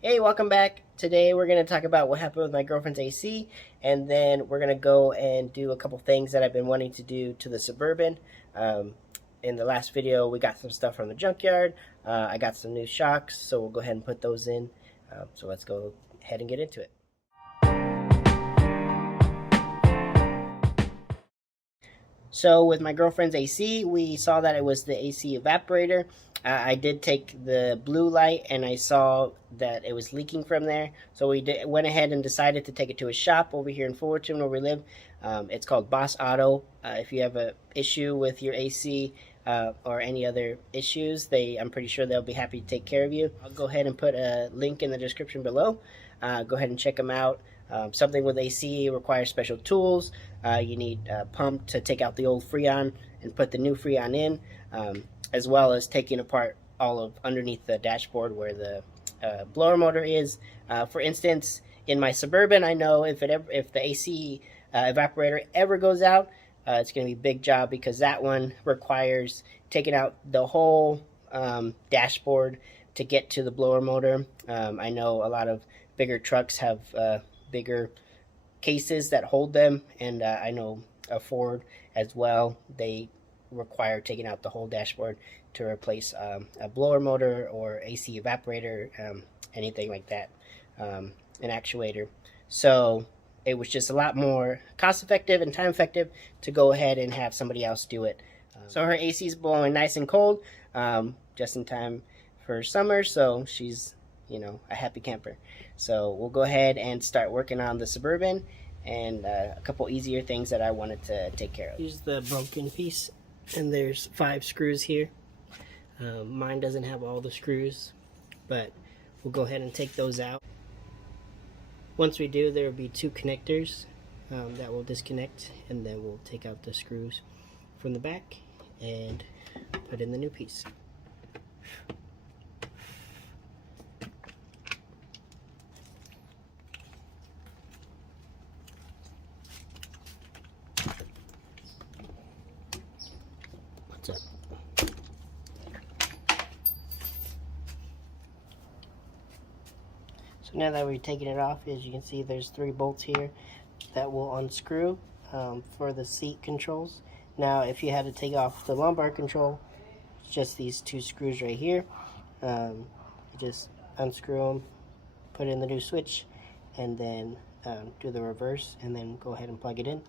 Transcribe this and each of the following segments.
Hey, welcome back. Today we're going to talk about what happened with my girlfriend's AC, and then we're going to go and do a couple things that I've been wanting to do to the Suburban. Um, in the last video, we got some stuff from the junkyard. I got some new shocks, so we'll go ahead and put those in. So let's go ahead and get into it. So with my girlfriend's AC, we saw that it was the AC evaporator. I did take the blue light and I saw that it was leaking from there. So we went ahead and decided to take it to a shop over here in Fullerton where we live. It's called Boss Auto. If you have an issue with your AC or any other issues, I'm pretty sure they'll be happy to take care of you. I'll go ahead and put a link in the description below. Go ahead and check them out. Something with AC requires special tools. You need a pump to take out the old Freon and put the new Freon in, as well as taking apart all of underneath the dashboard where the blower motor is. For instance, in my Suburban, I know if the AC evaporator ever goes out, it's going to be a big job because that one requires taking out the whole dashboard to get to the blower motor. I know a lot of bigger trucks have bigger cases that hold them, and I know a Ford as well, they require taking out the whole dashboard to replace a blower motor or AC evaporator, anything like that, an actuator. So it was just a lot more cost effective and time effective to go ahead and have somebody else do it. So her AC is blowing nice and cold, just in time for summer, so she's a happy camper. So we'll go ahead and start working on the Suburban and a couple easier things that I wanted to take care of. Here's the broken piece, and there's 5 screws here. Mine doesn't have all the screws, but we'll go ahead and take those out. Once we do, there will be 2 connectors that will disconnect, and then we'll take out the screws from the back and put in the new piece. What's up? So now that we've taken it off, as you can see, there's 3 bolts here that will unscrew for the seat controls. Now, if you had to take off the lumbar control, it's just these 2 screws right here. You just unscrew them, put in the new switch, and then do the reverse, and then go ahead and plug it in.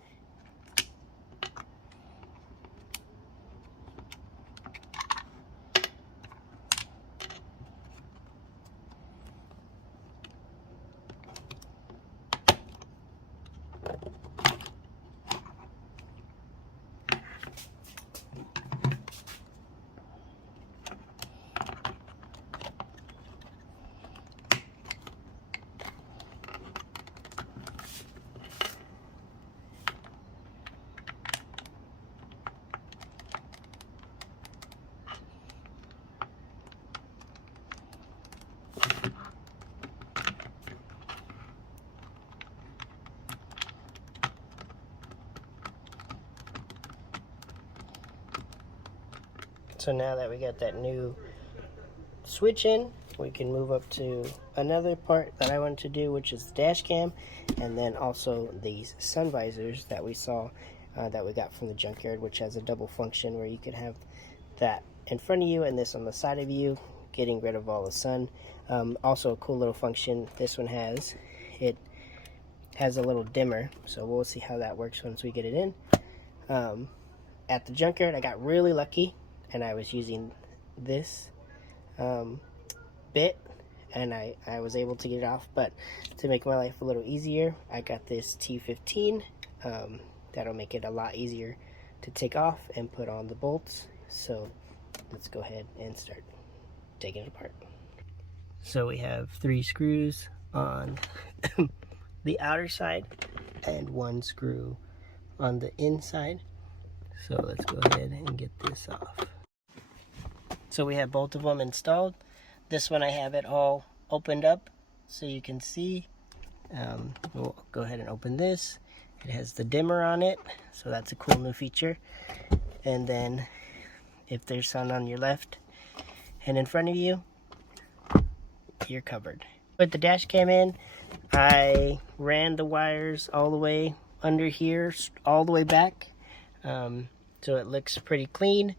So now that we got that new switch in, we can move up to another part that I wanted to do, which is the dash cam, and then also these sun visors that we saw that we got from the junkyard, which has a double function where you could have that in front of you and this on the side of you, getting rid of all the sun. Also a cool little function this one has. It has a little dimmer, so we'll see how that works once we get it in. At the junkyard, I got really lucky, and I was using this bit, and I was able to get it off. But to make my life a little easier, I got this T15. That'll make it a lot easier to take off and put on the bolts. So let's go ahead and start taking it apart. So we have 3 screws on the outer side and 1 screw on the inside. So let's go ahead and get this off. So we have both of them installed. This one I have it all opened up so you can see. We'll go ahead and open this. It has the dimmer on it, so that's a cool new feature. And then if there's sun on your left and in front of you, you're covered. Put the dash cam in. I ran the wires all the way under here, all the way back, so it looks pretty clean.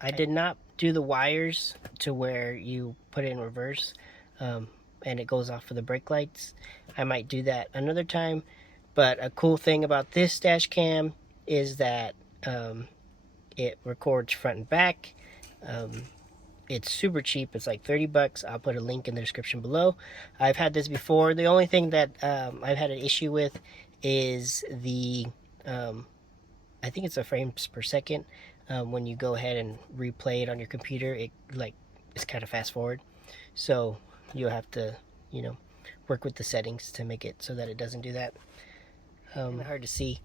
I did not do the wires to where you put it in reverse and it goes off for the brake lights. I might do that another time, but a cool thing about this dash cam is that it records front and back. It's super cheap. It's like 30 bucks. I'll put a link in the description below. I've had this before. The only thing that I've had an issue with is the I think it's the frames per second. When you go ahead and replay it on your computer, it's kind of fast forward. So you'll have to, work with the settings to make it so that it doesn't do that. Hard to see.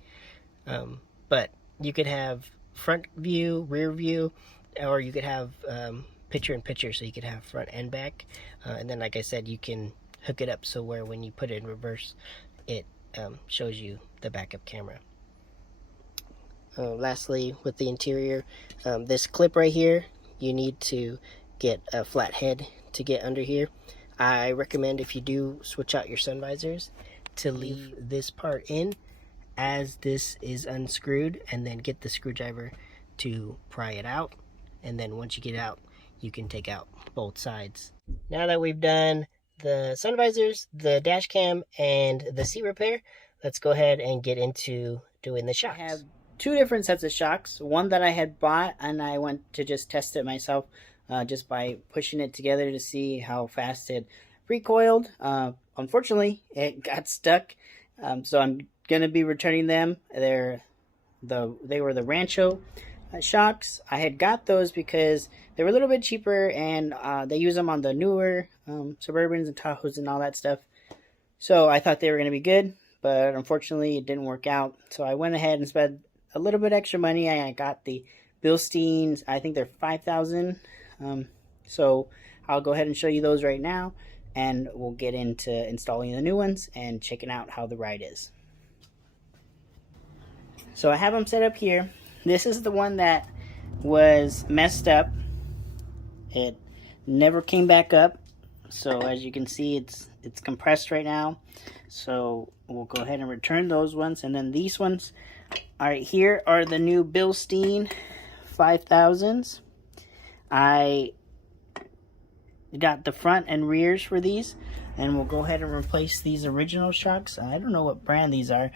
But you could have front view, rear view, or you could have picture in picture, so you could have front and back. And then, like I said, you can hook it up so where when you put it in reverse, it shows you the backup camera. Lastly, with the interior, this clip right here, you need to get a flat head to get under here. I recommend, if you do switch out your sun visors, to leave this part in as this is unscrewed, and then get the screwdriver to pry it out. And then once you get it out, you can take out both sides. Now that we've done the sun visors, the dash cam, and the seat repair, let's go ahead and get into doing the shocks. I have two different sets of shocks. One that I had bought, and I went to just test it myself, just by pushing it together to see how fast it recoiled. Unfortunately, it got stuck, so I'm gonna be returning them. They were the Rancho shocks. I had got those because they were a little bit cheaper, and they use them on the newer Suburbans and Tahoes and all that stuff. So I thought they were gonna be good, but unfortunately it didn't work out. So I went ahead and spent a little bit extra money. I got the Bilsteins. I think they're 5,000. So I'll go ahead and show you those right now, and we'll get into installing the new ones and checking out how the ride is. So I have them set up here. This is the one that was messed up. It never came back up. So as you can see, it's compressed right now. So we'll go ahead and return those ones. And then these ones, all right, here are the new Bilstein 5000s. I got the front and rears for these, and we'll go ahead and replace these original shocks. I don't know what brand these are.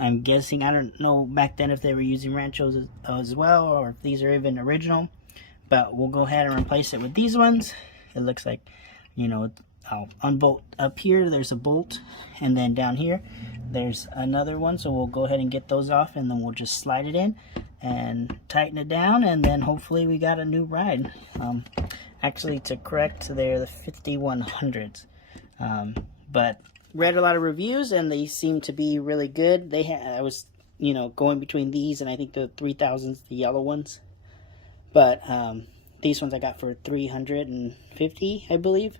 I'm guessing, I don't know back then if they were using Ranchos as well, or if these are even original, but we'll go ahead and replace it with these ones. It looks like, I'll unbolt up here, there's a bolt, and then down here there's another one, so we'll go ahead and get those off, and then we'll just slide it in and tighten it down, and then hopefully we got a new ride. Actually, to correct, they're the 5100s, but read a lot of reviews, and they seem to be really good. I was going between these and I think the 3000s, the yellow ones, but these ones I got for $350, I believe,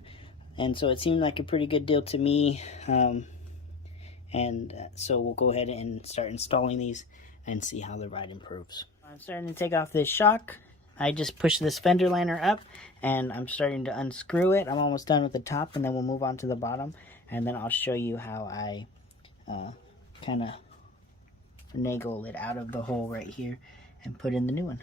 and so it seemed like a pretty good deal to me. So we'll go ahead and start installing these and see how the ride improves. I'm starting to take off this shock. I just pushed this fender liner up, and I'm starting to unscrew it. I'm almost done with the top, and then we'll move on to the bottom, and then I'll show you how I kind of finagle it out of the hole right here and put in the new one.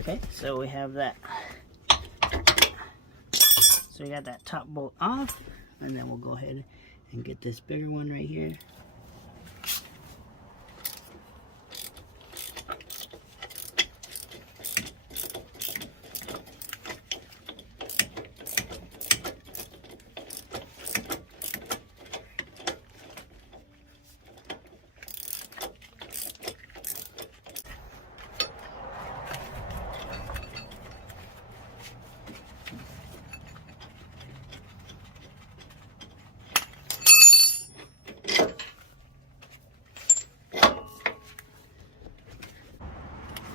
Okay, so we have that. So we got that top bolt off, and then we'll go ahead and get this bigger one right here.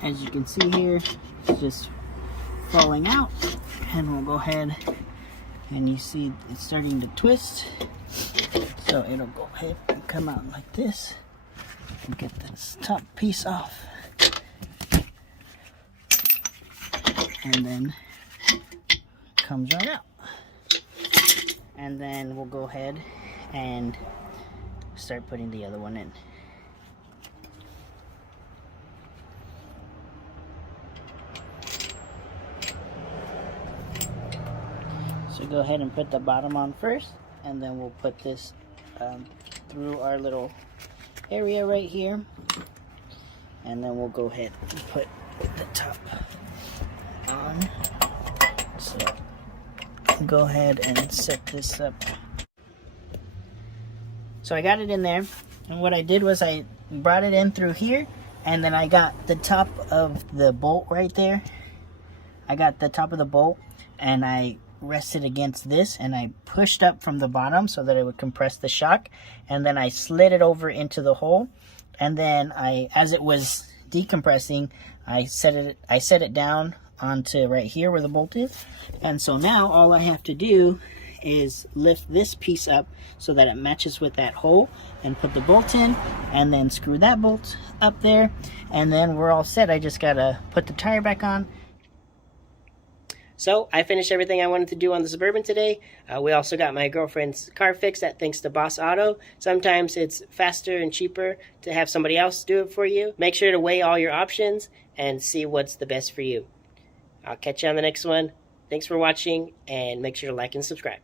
as you can see here, it's just falling out. And we'll go ahead, and you see it's starting to twist. So it'll go ahead and come out like this and get this top piece off. And then it comes right out. And then we'll go ahead and start putting the other one in. So go ahead and put the bottom on first, and then we'll put this through our little area right here, and then we'll go ahead and put the top on. So go ahead and set this up. So I got it in there, and what I did was I brought it in through here, and then I got the top of the bolt right there. I got the top of the bolt, and I rested against this, and I pushed up from the bottom so that it would compress the shock, and then I slid it over into the hole, and then as it was decompressing, I set it down onto right here where the bolt is. And so now all I have to do is lift this piece up so that it matches with that hole, and put the bolt in, and then screw that bolt up there, and then we're all set. I just gotta put the tire back on. So I finished everything I wanted to do on the Suburban today. We also got my girlfriend's car fixed, that thanks to Boss Auto. Sometimes it's faster and cheaper to have somebody else do it for you. Make sure to weigh all your options and see what's the best for you. I'll catch you on the next one. Thanks for watching, and make sure to like and subscribe.